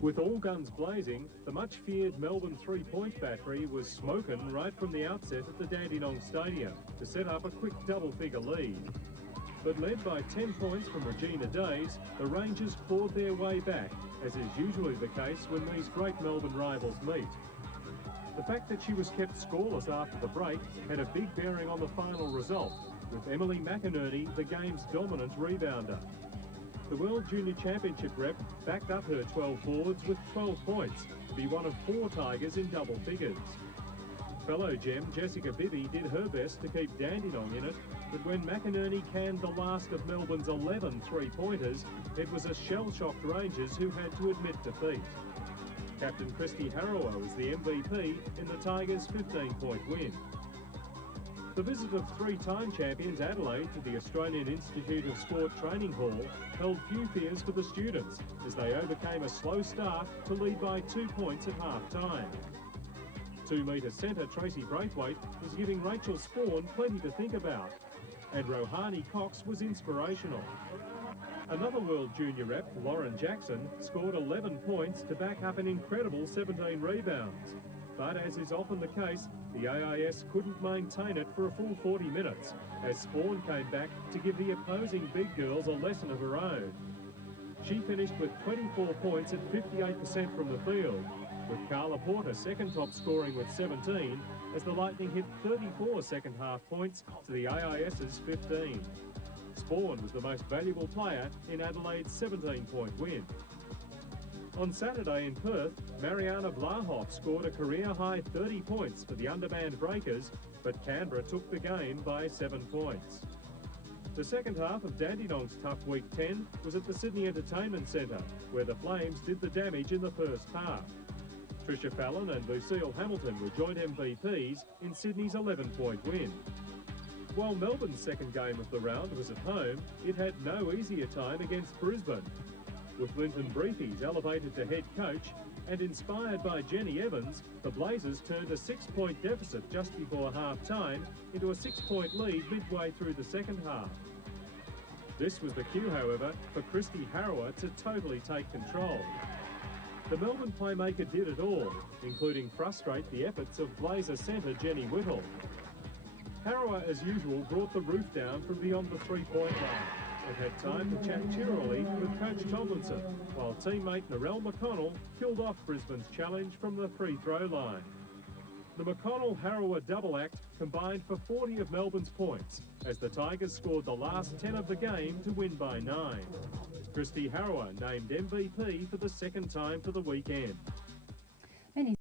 With all guns blazing, the much-feared Melbourne three-point battery was smoking right from the outset at the Dandenong Stadium to set up a quick double-figure lead. But led by 10 points from Regina Days, the Rangers clawed their way back, as is usually the case when these great Melbourne rivals meet. The fact that she was kept scoreless after the break had a big bearing on the final result, with Emily McInerney the game's dominant rebounder. The World Junior Championship rep backed up her 12 forwards with 12 points to be one of 4 Tigers in double figures. Fellow gem Jessica Bibby did her best to keep Dandenong in it, but when McInerney canned the last of Melbourne's 11 three-pointers, it was a shell-shocked Rangers who had to admit defeat. Captain Christy Harrower was the MVP in the Tigers' 15-point win. The visit of 3-time champions Adelaide to the Australian Institute of Sport Training Hall held few fears for the students as they overcame a slow start to lead by 2 points at half-time. 2-metre centre Tracy Braithwaite was giving Rachel Spawn plenty to think about, and Rohani Cox was inspirational. Another World Junior rep, Lauren Jackson, scored 11 points to back up an incredible 17 rebounds. But as is often the case, the AIS couldn't maintain it for a full 40 minutes, as Spawn came back to give the opposing big girls a lesson of her own. She finished with 24 points at 58% from the field, with Carla Porter second top scoring with 17, as the Lightning hit 34 second-half points to the AIS's 15. Spawn was the most valuable player in Adelaide's 17-point win. On Saturday in Perth, Mariana Vlahoff scored a career-high 30 points for the undermanned Breakers, but Canberra took the game by 7 points. The second half of Dandenong's tough Week 10 was at the Sydney Entertainment Centre, where the Flames did the damage in the first half. Tricia Fallon and Lucille Hamilton were joint MVPs in Sydney's 11-point win. While Melbourne's second game of the round was at home, it had no easier time against Brisbane. With Linton Breathies elevated to head coach and inspired by Jenny Evans, the Blazers turned a 6-point deficit just before half-time into a 6-point lead midway through the second half. This was the cue, however, for Christy Harrower to totally take control. The Melbourne playmaker did it all, including frustrate the efforts of Blazer centre Jenny Whittle. Harrower, as usual, brought the roof down from beyond the three-point line and had time to chat cheerily with Coach Tomlinson, while teammate Narelle McConnell killed off Brisbane's challenge from the free-throw line. The McConnell-Harrower double act combined for 40 of Melbourne's points, as the Tigers scored the last 10 of the game to win by 9. Christy Harrower named MVP for the second time for the weekend.